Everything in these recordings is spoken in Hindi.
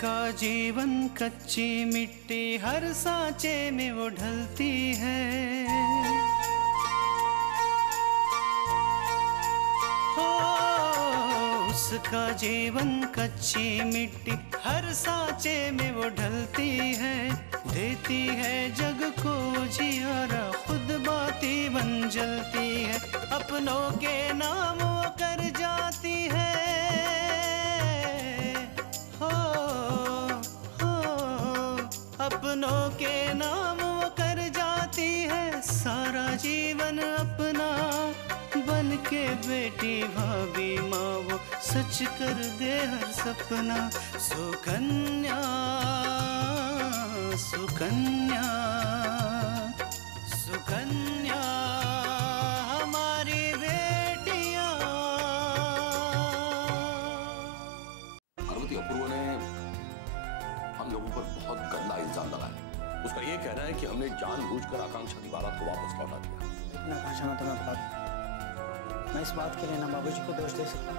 उसका जीवन कच्ची मिट्टी हर सांचे में वो ढलती है। हो उसका जीवन कच्ची मिट्टी हर सांचे में वो ढलती है। देती है जग को जियारा खुद बाती बन जलती है। अपनों के नाम वो कर जाती है। अपनों के नाम वो कर जाती है। सारा जीवन अपना बन के बेटी भाभी माँ वो सच कर दे हर सपना। सुकन्या सुकन्या सुकन्या हमारी बेटियां। पार्वती, अपूर्व ने हम लोगों पर बहुत गंदा इल्जाम लगाया। उसका ये कहना है कि हमने जानबूझकर आकांक्षा की बारात को वापस लौटा दिया। लेकिन आकांक्षा में तो मैं बता दूं, मैं इस बात के लिए ना बाबूजी को दोष दे सकता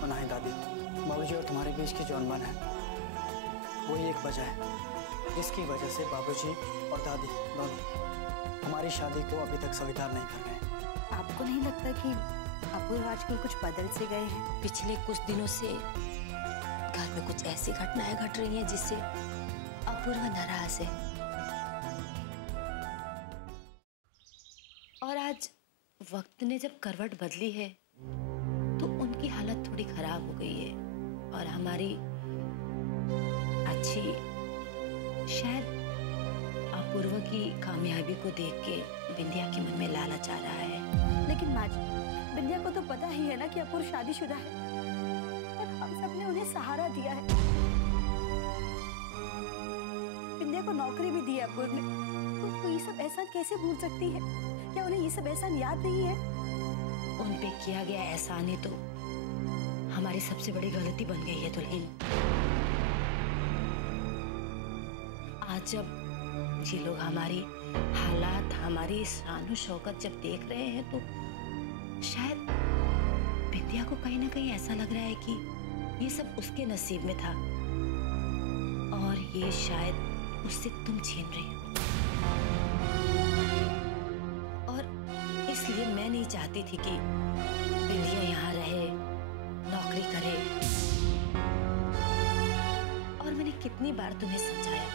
और ना ही दादी को। बाबूजी और तुम्हारे बीच की जो अनबन है वो ही एक वजह है जिसकी वजह से बाबूजी और दादी दोनों हमारी शादी को अभी तक स्वीकार नहीं कर रहे। आपको नहीं लगता कि अपूर्व आजकल कुछ बदल से गए हैं? पिछले कुछ दिनों से घर में कुछ ऐसी घटनाएं घट रही हैं जिससे अपूर्व नाराज है। और आज वक्त ने जब करवट बदली है तो उनकी हालत थोड़ी खराब हो गई है और हमारी अच्छी शायद अपूर्व की कामयाबी को देख के बिंदिया के मन में लालच आ रहा है। लेकिन माँ जी, बिंदिया को तो पता ही है ना कि अपूर्व शादीशुदा है और हम सबने उन्हें सहारा दिया है। बिंदिया को नौकरी भी दी है अपूर्व ने, तो ये सब एहसान कैसे भूल सकती है? क्या उन्हें ये सब एहसान याद नहीं है? उन पे किया गया एहसान ही तो हमारी सबसे बड़ी गलती बन गई है दुल्हन। आज जब ये लोग हमारी हालात, हमारी शान शौकत जब देख रहे हैं तो शायद बिंदिया को कहीं ना कहीं ऐसा लग रहा है कि ये सब उसके नसीब में था और ये शायद उससे तुम छीन रही हो। और इसलिए मैं नहीं चाहती थी कि बिंदिया यहाँ रहे, नौकरी करे। और मैंने कितनी बार तुम्हें समझाया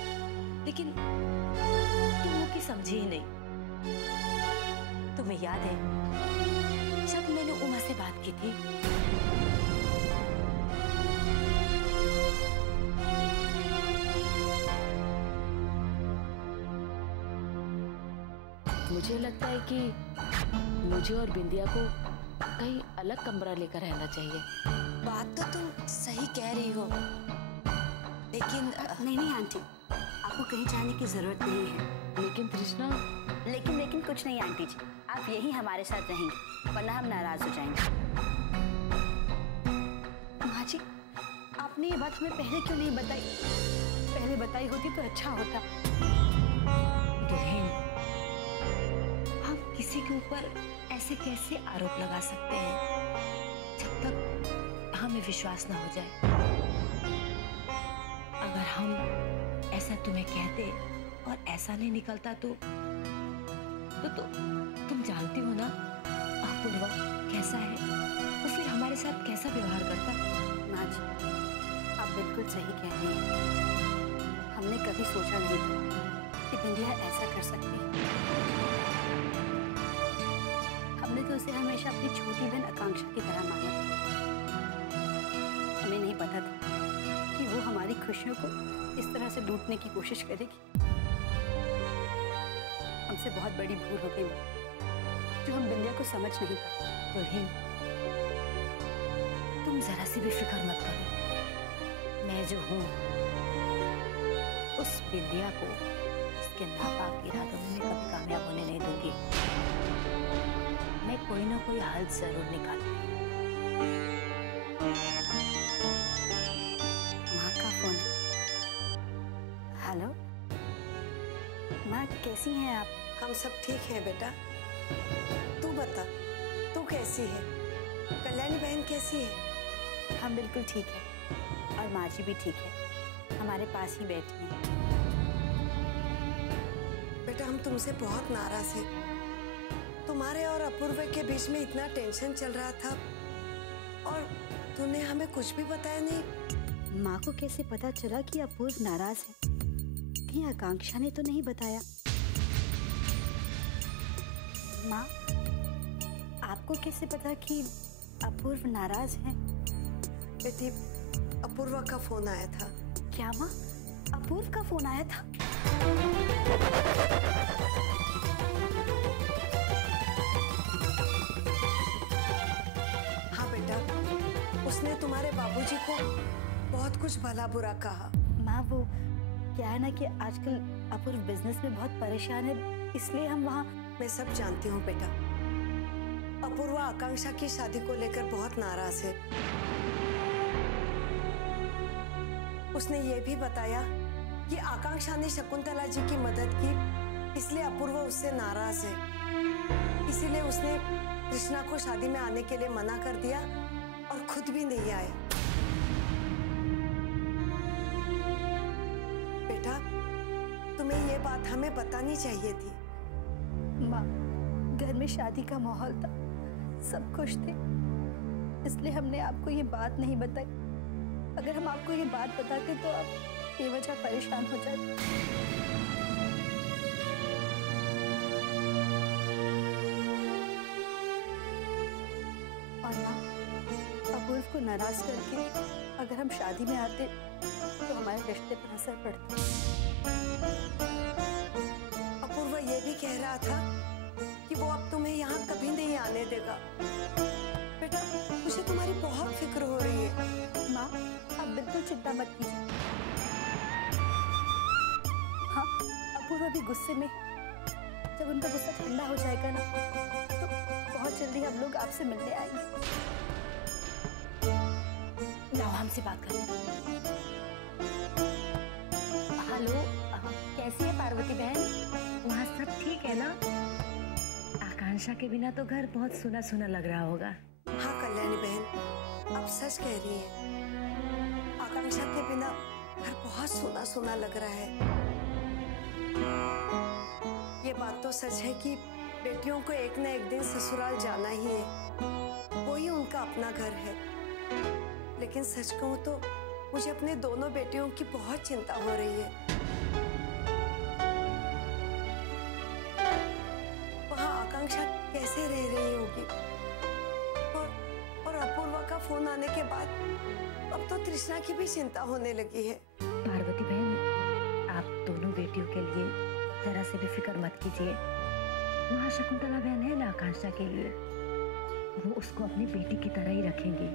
लेकिन तुम वो की समझी ही नहीं। तुम्हें याद है जब मैंने उमा से बात की थी? मुझे लगता है कि मुझे और बिंदिया को कहीं अलग कमरा लेकर रहना चाहिए। बात तो तुम सही कह रही हो लेकिन नहीं आंटी, आपको कहीं जाने की जरूरत नहीं है। लेकिन तृष्णा, लेकिन कुछ नहीं आंटी जी, आप यही हमारे साथ रहेंगे वरना हम नाराज हो जाएंगे। माँ जी, आपने ये बात हमें पहले क्यों नहीं बताई? पहले बताई होती तो अच्छा होता। दुल्हन, हम किसी के ऊपर ऐसे कैसे आरोप लगा सकते हैं जब तक हमें विश्वास ना हो जाए। अगर हम ऐसा तुम्हें कहते और ऐसा नहीं निकलता तो तुम जानती हो ना अपूर्व कैसा है, वो फिर हमारे साथ कैसा व्यवहार करता। माँ जी, आप बिल्कुल सही कह रही हैं। हमने कभी सोचा नहीं था कि बिंदिया ऐसा कर सकती है। हमने तो उसे हमेशा अपनी छोटी बहन आकांक्षा की तरह माना था। हमें नहीं पता था कि वो हमारी खुशियों को इस तरह से लूटने की कोशिश करेगी। हमसे बहुत बड़ी भूल हो गई जो हम बिंदिया को समझ नहीं पाए। दुल्हन, तुम जरा सी भी फिक्र मत करो। मैं जो हूँ उस बिंदिया को उसके नापाक इरादों में कभी कामयाब होने नहीं दूंगी। मैं कोई ना कोई हल जरूर निकालूंगी। माँ का फोन। हेलो माँ, कैसी हैं आप? हम सब ठीक हैं बेटा, तू बता, तू कैसी है? कल्याणी बहन कैसी है? हम बिल्कुल ठीक है और माँ जी भी ठीक है। हमारे पास ही बैठी हैं। बेटा हम तुमसे बहुत नाराज हैं। तुम्हारे और अपूर्व के बीच में इतना टेंशन चल रहा था और तूने हमें कुछ भी बताया नहीं। माँ को कैसे पता चला कि अपूर्व नाराज है? कहीं आकांक्षा ने तो नहीं बताया? माँ, आपको कैसे पता कि अपूर्व नाराज है? बेटी अपूर्वा का फोन आया था। क्या माँ, अपूर्व का फोन आया था? हाँ बेटा, उसने तुम्हारे बाबूजी को बहुत कुछ भला बुरा कहा। माँ वो क्या है ना कि आजकल अपूर्व बिजनेस में बहुत परेशान है, इसलिए हम वहाँ। मैं सब जानती हूँ बेटा। अपूर्वा आकांक्षा की शादी को लेकर बहुत नाराज है। उसने ये भी बताया कि आकांक्षा ने शकुंतला जी की मदद की, इसलिए अपूर्वा उससे नाराज है। इसीलिए उसने कृष्णा को शादी में आने के लिए मना कर दिया और खुद भी नहीं आए। बेटा तुम्हें ये बात हमें बतानी चाहिए थी। माँ, घर में शादी का माहौल था, सब खुश थे, इसलिए हमने आपको ये बात नहीं बताई। अगर हम आपको ये बात बताते तो आप बेवजह परेशान हो जाते। और माँ, अपूर्व को नाराज करके अगर हम शादी में आते तो हमारे रिश्ते पर असर पड़ता। अपूर्वा ये भी कह रहा था कि वो अब तुम्हें यहाँ कभी नहीं आने देगा। बेटा मुझे तुम्हारी बहुत फिक्र हो रही है। माँ, आप बिल्कुल चिंता मत कीजिए। हाँ, अपूर्व अभी गुस्से में, जब उनका गुस्सा ठंडा हो जाएगा ना तो बहुत जल्दी हम लोग आपसे मिलने आएंगे। लाओ हमसे बात करें। हेलो, कैसी है पार्वती बहन? वहाँ सब ठीक है ना? आकांक्षा के बिना तो घर बहुत सुना सुना लग रहा होगा। हाँ कल्याणी बहन, आप सच कह रही हैं। आकांक्षा के बिना घर बहुत सुना सुना लग रहा है। ये बात तो सच है कि बेटियों को एक न एक दिन ससुराल जाना ही है, वही उनका अपना घर है। लेकिन सच कहूँ तो मुझे अपने दोनों बेटियों की बहुत चिंता हो रही है। वहाँ आकांक्षा कैसे रह रही होगी, और अपूर्वा का फोन आने के बाद अब तो तृष्णा की भी चिंता होने लगी है। पार्वती बहन, आप दोनों बेटियों के लिए जरा से भी फिक्र मत कीजिए। वहाँ शकुंतला बहन है ना आकांक्षा के लिए, वो उसको अपनी बेटी की तरह ही रखेंगी।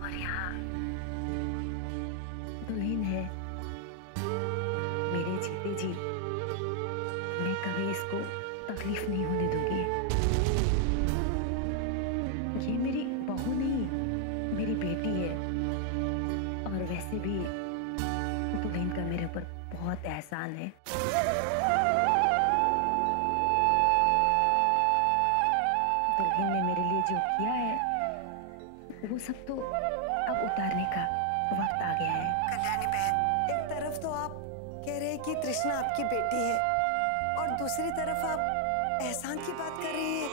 और यहाँ दुल्हन है मेरे जीते जी, मैं कभी इसको तकलीफ नहीं होने दूंगी। ये मेरी बहू नहीं, मेरी बेटी है। और वैसे भी दुल्हन का मेरे ऊपर बहुत एहसान है। दुल्हन ने मेरे लिए जो किया है वो सब तो अब उतारने का वक्त आ गया है। कल्याणी बहन, एक तरफ तो आप कह रहे हैं कि तृष्णा आपकी बेटी है और दूसरी तरफ आप एहसान की बात कर रही हैं।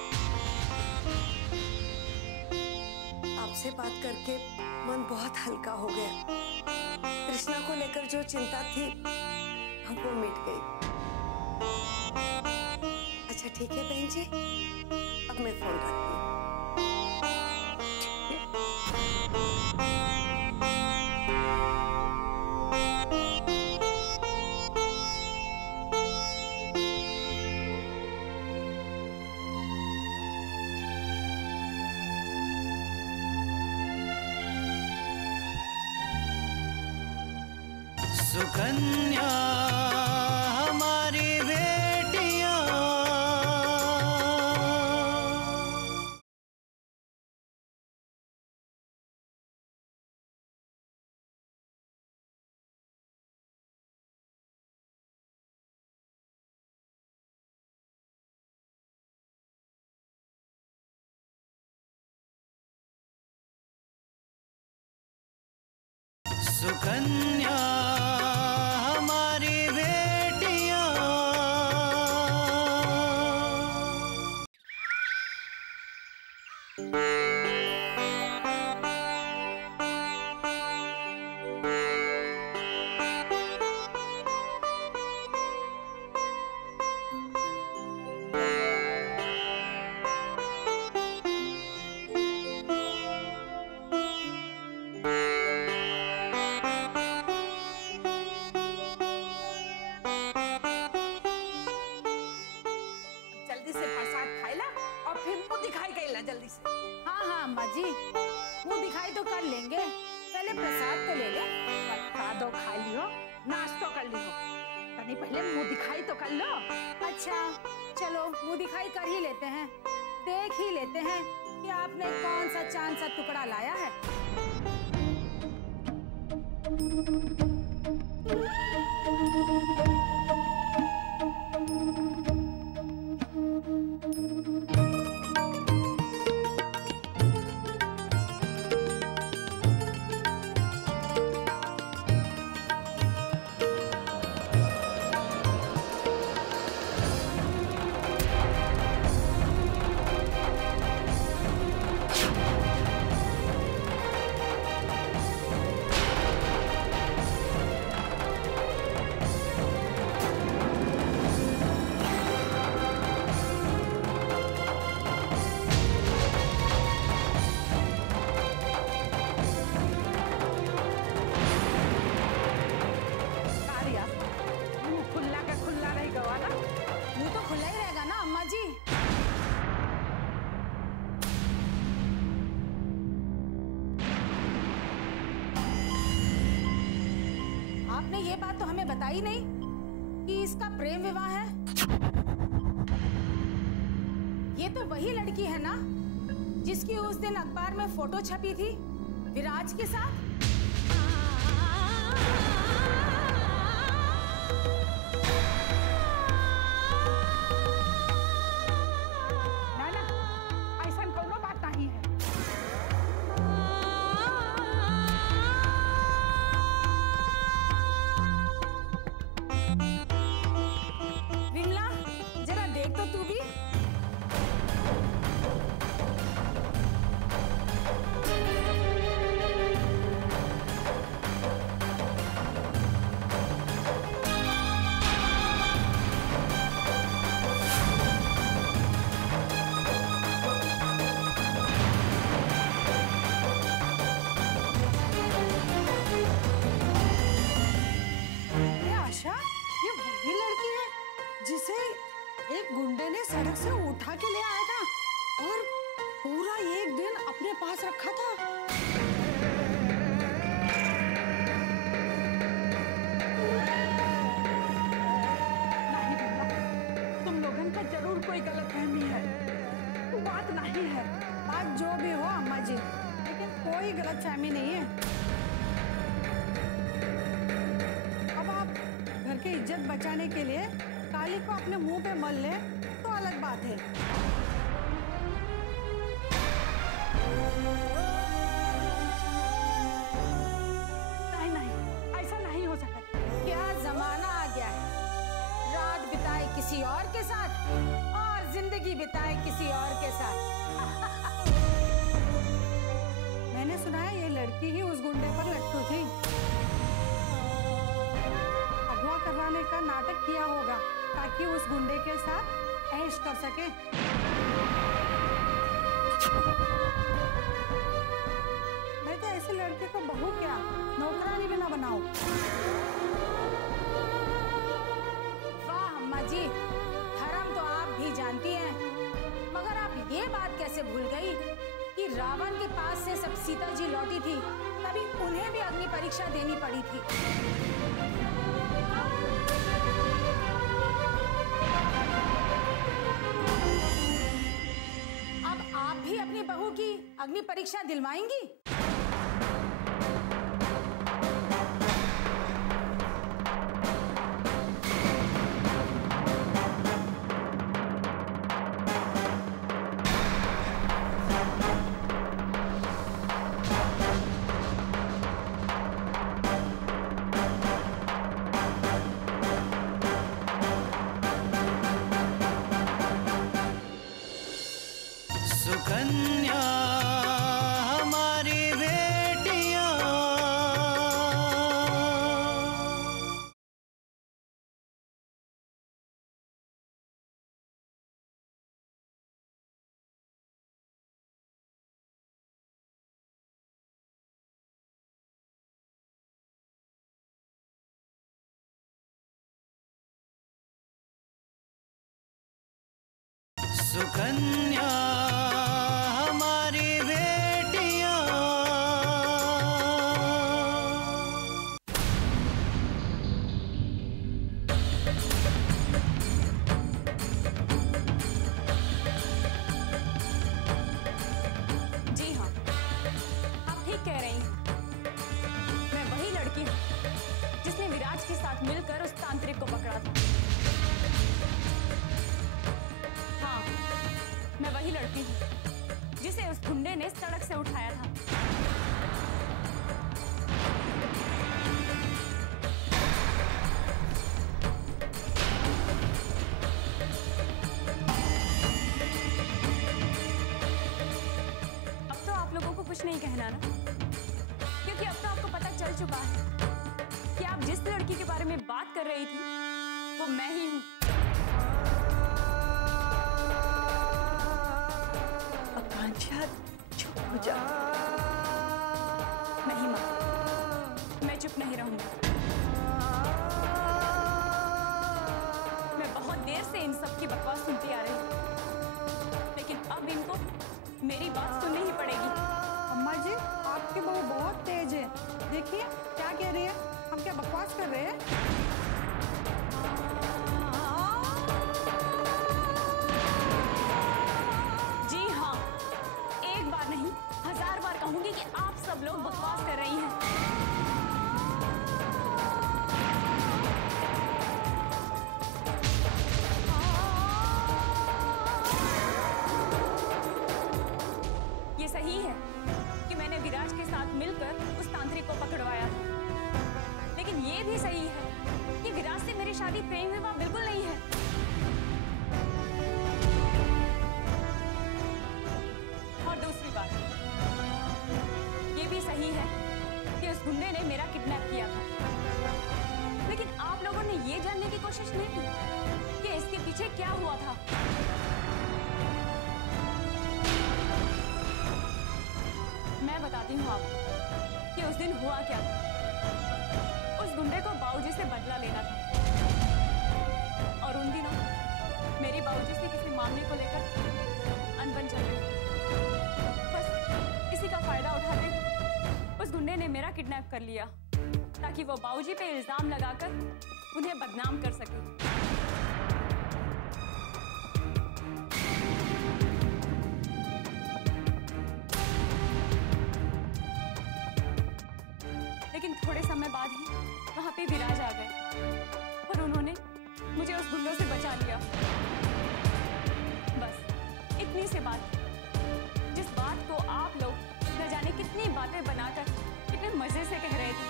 आपसे बात करके मन बहुत हल्का हो गया। कृष्णा को लेकर जो चिंता थी वो मिट गई। अच्छा ठीक है बहन जी, अब मैं फोन रखती हूँ। सुकन्या सुकन्या हमारी बेटियां। जल्दी से प्रसाद खाइला और फिर मुंह दिखाई गईला जल्दी से। हाँ हाँ अम्मा जी, मुंह दिखाई तो कर लेंगे, पहले प्रसाद तो ले ले। प्रसादो खा लियो, नाश्तो कर लियो, तनी पहले मुंह दिखाई तो कर लो। अच्छा चलो मुंह दिखाई कर ही लेते हैं, देख ही लेते हैं कि आपने कौन सा चांद सा टुकड़ा लाया है। कार्या, मुंह खुला का खुला रह गवा ना। मुंह तो खुला ही रहेगा ना अम्मा जी। आपने ये बात तो हमें बताई नहीं कि इसका प्रेम विवाह है। ये तो वही लड़की है ना जिसकी उस दिन अखबार में फोटो छपी थी विराज के साथ। ना ना, ऐसा कोनो बात नहीं है। विमला जरा देख तो तू भी। अरे आशा, ये वही लड़की है जिसे एक गुंडे ने सड़क से उठा के ले आया था और पूरा एक दिन अपने पास रखा था। नहीं बिमला, तुम लोगन का जरूर कोई गलतफहमी है, वो बात नहीं है। बात जो भी हो अम्मा जी, लेकिन कोई गलतफहमी नहीं है। अब आप घर की इज्जत बचाने के लिए काली को अपने मुंह पे मल ले तो अलग बात है। नहीं नहीं, ऐसा नहीं हो सकता। क्या जमाना आ गया है, रात बिताए किसी और के साथ और जिंदगी बिताए किसी और के साथ। मैंने सुना है ये लड़की ही उस गुंडे पर लट्टू थी। अगवा करवाने का नाटक किया होगा ताकि उस गुंडे के साथ ऐश कर सके। मैं तो ऐसे लड़के को बहू क्या नौकरानी भी ना बनाऊं। वाह अम्मा जी, धर्म तो आप भी जानती हैं, मगर आप ये बात कैसे भूल गई कि रावण के पास से सब सीता जी लौटी थी, तभी उन्हें भी अग्नि परीक्षा देनी पड़ी थी। अब आप भी अपनी बहू की अग्नि परीक्षा दिलवाएंगी? सुकन्या हमारी बेटियां। सुकन्या हमारी बेटियां। जी हाँ, आप ठीक कह रही हैं। मैं वही लड़की हूँ जिसने विराज के साथ मिलकर उस तांत्रिक को पकड़ा था। हाँ, मैं वही लड़की हूँ जिसे उस गुंडे ने सड़क से उठाया था। अब तो आप लोगों को कुछ नहीं कहना ना, क्योंकि अब तो आपको पता चल चुका है कि आप जिस लड़की के बारे में बात कर रही थी वो मैं ही हूँ। आकांक्षा चुप हो जा। नहीं माँ, मैं चुप नहीं रहूंगी। मैं बहुत देर से इन सब की बकवास सुनती आ रही हूँ, लेकिन अब इनको मेरी बात सुननी ही पड़ेगी। अम्मा जी, आपकी बहू बहुत तेज है। देखिए क्या कह रही है। हम क्या बकवास कर रहे हैं? जी हाँ, एक बार नहीं 1000 बार कहूंगी कि आप सब लोग बकवास कर रही हैं। ये सही है कि मैंने विराज के साथ मिलकर उस तांत्रिक को पकड़वाया था, लेकिन ये भी सही है कि विराज से मेरी शादी प्रेम विवाह बिल्कुल नहीं है। और दूसरी बात, ये भी सही है कि उस गुंडे ने मेरा किडनैप किया था, लेकिन आप लोगों ने ये जानने की कोशिश नहीं की कि इसके पीछे क्या हुआ था। मैं बताती हूँ आपको कि उस दिन हुआ क्या था। उस गुंडे को बाबूजी से बदला लेना था, और उन दिनों मेरी बाबूजी से किसी मामले को लेकर अनबन चल रही थी। बस इसी का फायदा उठाते उस गुंडे ने मेरा किडनैप कर लिया, ताकि वो बाबूजी पे इल्जाम लगाकर उन्हें बदनाम कर सके। लेकिन थोड़े समय बाद ही वहां पे विराज आ गए और उन्होंने मुझे उस गुंडों से बचा लिया। बस इतनी सी बात, जिस बात को आप लोग न जाने कितनी बातें बनाकर कितने मजे से कह रहे थे।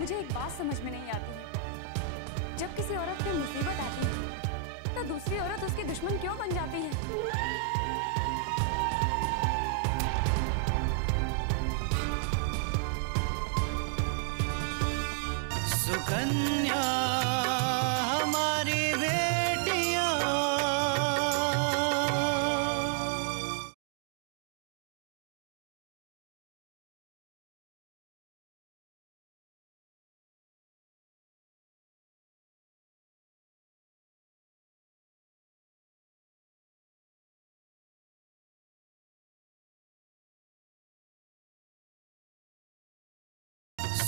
मुझे एक बात समझ में नहीं आती है, जब किसी औरत पे मुसीबत आती है तो दूसरी औरत उसकी दुश्मन क्यों बन जाती है? सुकन्या हमारी बेटियां।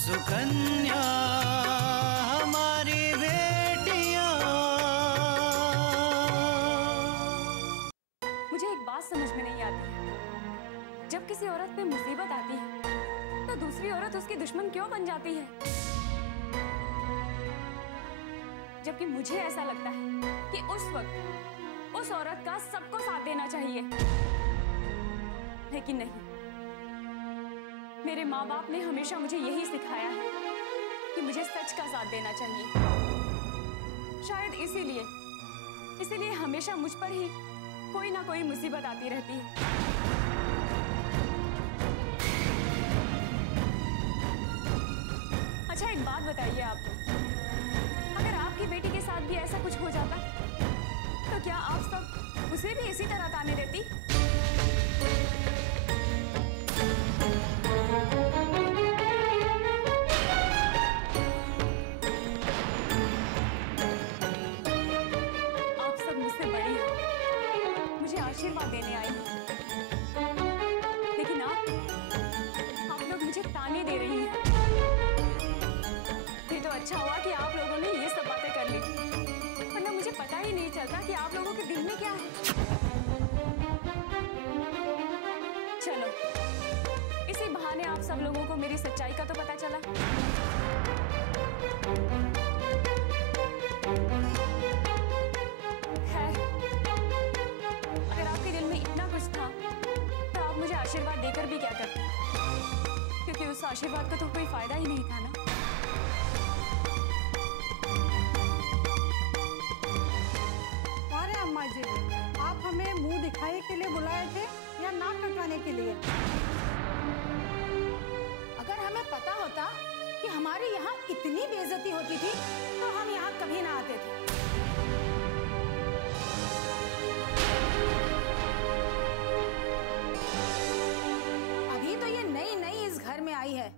सुकन्या हमारी बेटियां। मुझे एक बात समझ में नहीं आती, जब किसी औरत पे मुसीबत आती है तो दूसरी औरत उसकी दुश्मन क्यों बन जाती है? जबकि मुझे ऐसा लगता है कि उस वक्त उस औरत का सबको साथ देना चाहिए, लेकिन नहीं। मेरे माँ बाप ने हमेशा मुझे यही सिखाया है कि मुझे सच का साथ देना चाहिए। शायद इसीलिए इसीलिए हमेशा मुझ पर ही कोई ना कोई मुसीबत आती रहती है। अच्छा एक बात बताइए आप, अगर आपकी बेटी के साथ भी ऐसा कुछ हो जाता तो क्या आप सब उसे भी इसी तरह ताने देती? आप सब मुझसे बड़ी हो, मुझे आशीर्वाद देने आई हो, लेकिन आप लोग मुझे ताने दे रही हैं। ये तो अच्छा हुआ कि आप लोगों ने ये सब बातें कर ली, वरना मुझे पता ही नहीं चलता कि आप लोगों के दिल में क्या है। चलो, इसी बहाने आप सब लोगों को मेरी सच्चाई का तो पता चला। है, अगर आपके दिल में इतना कुछ था तो आप मुझे आशीर्वाद देकर भी क्या करते, क्योंकि उस आशीर्वाद का तो कोई फायदा ही नहीं था ना। अरे अम्मा जी, आप हमें मुंह दिखाने के लिए बुलाए थे या नाक कटवाने के लिए? अगर हमें पता होता कि हमारे यहाँ इतनी बेइज्जती होती थी तो हम यहाँ कभी ना आते थे। अभी तो ये नई नई इस घर में आई है,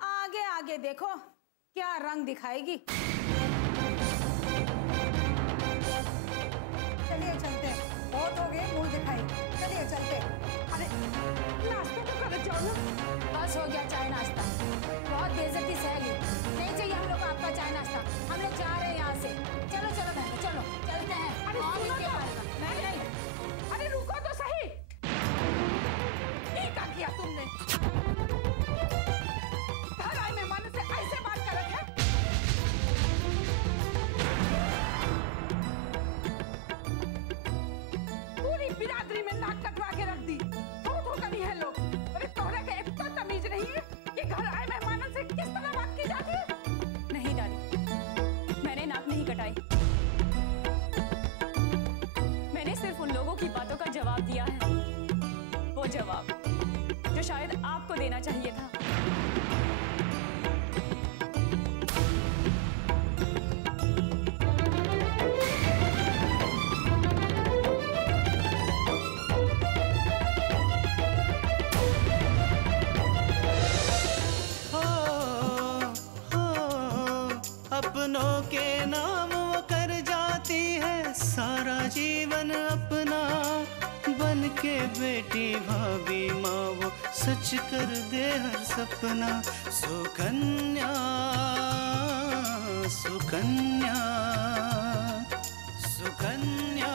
आगे आगे देखो क्या रंग दिखाएगी। चलिए चलते हैं, बहुत हो गए मुंह दिखाई, चलिए चलते हैं। अरे नाश्ता तो कर जाओ ना। बस हो गया चाय नाश्ता, बहुत बेइज्जती सह ली, नहीं चाहिए हम लोग को आपका चाय नाश्ता। हम लोग जा रहे हैं यहाँ से, चलो चलो बहन चलो चलते हैं। अरे और सुनो इसके तो। बारे में नहीं। अरे रुको तो सही, क्या किया तुमने? घर आए मेहमान से ऐसे बात कर रहे हैं? पूरी बिरादरी में नाक कटवा के रख दी। तो कभी है लोग। अरे तोहरा के एक तो तमीज नहीं है कि घर आए मेहमानों से किस तरह बात की जाती है? नहीं दादी, मैंने नाक नहीं कटाई। मैंने सिर्फ उन लोगों की बातों का जवाब दिया है, वो जवाब जो शायद आपको देना चाहिए था। अपनों के नाम वो कर जाती है सारा जीवन अपना, बन के बेटी भाभी माँ वो सच कर दे हर सपना। सुकन्या सुकन्या सुकन्या